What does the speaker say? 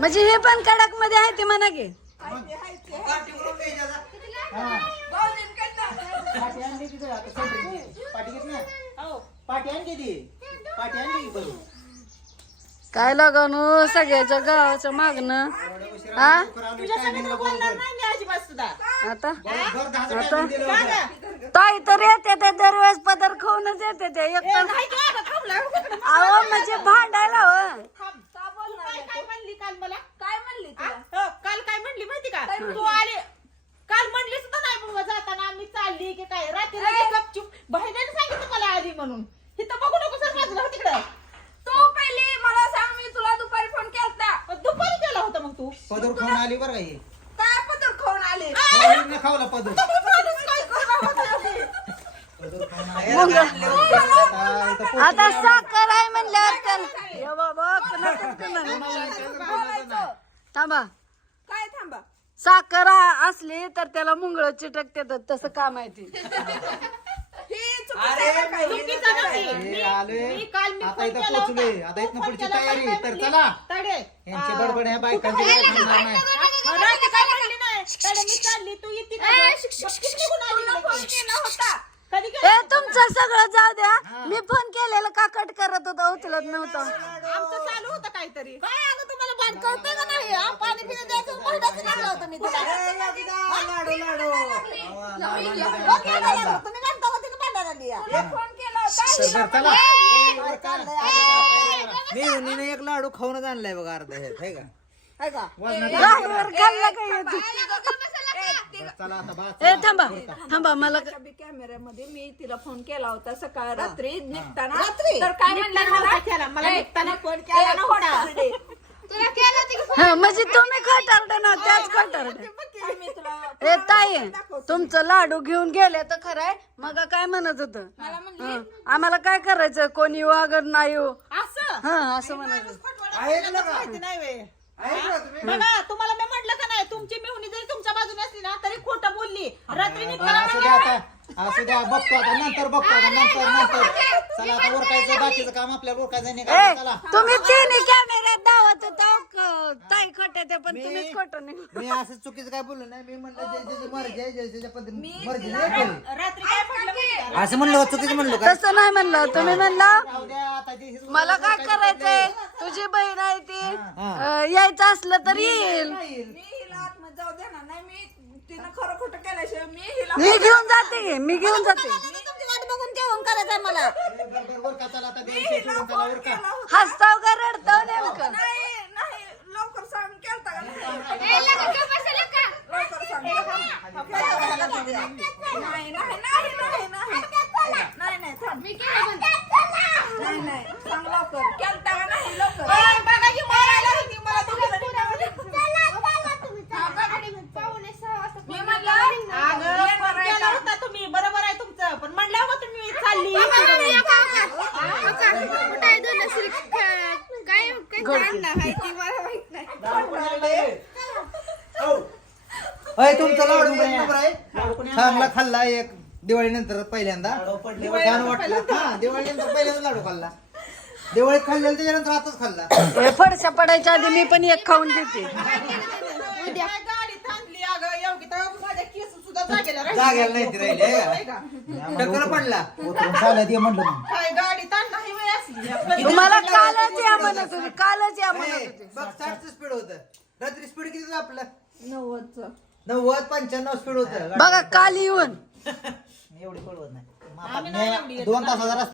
म्हणजे हे पण कडकमध्ये आहे ते म्हणा. हा. बरोबर काय लागवणू? सगळ्याच्या गावाच्या मागणं. हा? आता? आता? ताई तर येते ते दरवेळेस पदर खाऊनच येते ते एक. अहो म्हणजे भांडायला हो थांब. तू काय काय म्हणली काल मला काय म्हणली आ? तुला हो, काल काय म्हणली माहिती का तू आले काल म्हणली सुद्धा नाही बाबा जाताना मी चालली की काय रात्री लगेच गपचूप बहिणीने सांगितलं मला आली म्हणून. इथं बघू नको सर माझं तिकडं. तू पहिली मला सांग मी तुला दुपारी फोन केलता. मग दुपारी गेला होता मग तू. पदर खाऊन आली बरं का ही? काय पत्र खाऊन आले? खावला पदर. काय करणार होती? पदर खाऊन आली. आता इथं पोचली आता. साखर आहे म्हणल्यावर त्याला बाबा. थांबा. काय थांबा? साखर आ- असली तर त्याला मुंगळ चिटकते तसं काम आहे ते. ही आले. आता इथं. आता पुढची केला तयारी. तर चला. तडे. यांची आ, बडबड ह्या बायकांची काय थांबणार नाही. ए, तुमचं सगळं जाऊ द्या. मी फोन केलेला का कट करत होता? उचलत नव्हता. आमचं चालू होतं काहीतरी. काय अगं तुम्हाला भांड कळतं का नाही? हा? पाणी पिणे द्यायचं भांडाचं लागलं होतं मी. तुला लाडू लाडू. तुम्ही म्हणता होते फोन केला होता. मी उन्हीने एक लाडू खाऊनच आणलाय बघा अर्धा हे का? आहे का? खाल्लं येत चला आता ए थांबा थांबा. मला कॅमेऱ्यामध्ये मी तिला फोन केला होता सकाळ रात्री. निघताना रात्री? तर काय म्हणलं मला. मला निघताना फोन केला नव्हता. खोटारडे. हा, म्हणजे तुम्ही खोटारडे ना त्याच खोटारडे तुमचं लाडू घेऊन गेले तर खरंय. मग काय म्हणत होत? मला म्हणली आम्हाला काय करायचं? कोणी येऊ अगर नाही येऊ? असं? हा असं म्हणायचं. ऐकलं का? माहिती नाही वे ऐकलं तुम्ही? बघा तुम्हाला मी म्हटलं का नाही? तुमची मेहुणी जरी तुमच्या बाजूने असली ना तरी खोटं बोलली. रात्री निघताना असू द्या आता. असू द्या बघतो आता नंतर बघतो आता नंतर नंतर चला आता उरकायचं बाकीचं काम आपल्याला उरकायचं नाही ए का चला. तुम्ही तिन्ही कॅमेऱ्यात दावत होता. ताई खोट्या त्या पण तुम्हीच खोटं नाही मी असं चुकीचं काय बोललो नाही मी म्हणलं मर्जी आहे पद्धती मर्जी नाही केली. रात्री काय म्हटलं माहिती का? असं म्हणलं चुकीचं म्हणलो तसं नाही म्हणलं तुम्ही म्हणलं द्या, आता मला काय करायचंय? तुझी बहीण आहे ती हा. अं, यायचं असलं तर येईल. मी हिला आतमध्ये जाऊ देणार नाही मी तिनं खरं खोटं केल्याशिवाय मी हिला मी घेऊन जाते मी घेऊन जाते. तुमची वाट बघून जेवण करायचंय मला. बरं, उरका, चला आता द्यायचं सोडून चला, उरका. हसताव का रडताव नेमकं? नाही नाही लवकर सांग केलता का नाही? लवकर सांग. नाही? नाही नाही नाही नाही नाही. नाही थांब. नाही नाही सांग लवकर. केलता का नाही? लवकर ओय, बघा ही मारायला होती मला दोघी जणी मी म्हणलं अगं, फोन केला होता तुम्ही बरोबर आहे तुमचं पण म्हणलं होतं तुम्ही चालली अय, तुमचा लाडू नंबर आहे. चांगला खाल्ला एक दिवाळी नंतर पहिल्यांदा. छान वाटलं. हा दिवाळी नंतर पहिल्यांदा लाडू खाल्ला. दिवाळीत खाल्लेला त्याच्यानंतर आताच खाल्ला. हे फडशा पडायच्या आधी मी पण एक खाऊन देते काय गाडी थांबली अगं? एवढी तर माझ्या केस सुद्धा जागेला राहिले. जागेला नाही. ती राहिली आहे होय का? का? टक्कर पडला. उतरून चालत ये म्हणलं मग. काय गाडी ताण नाही वेळ असली. तुम्हाला कालच या म्हणत होती कालच या म्हणत ए, होती. बघ साठचं स्पीड होतं. रात्री स्पीड किती होतं आपलं? नव्वदचं. नव्वद पंच्याण्णव स्पीड होतं. बघा काल येऊन. एवढी पळवत नाही. दोन तासाचा रस्ता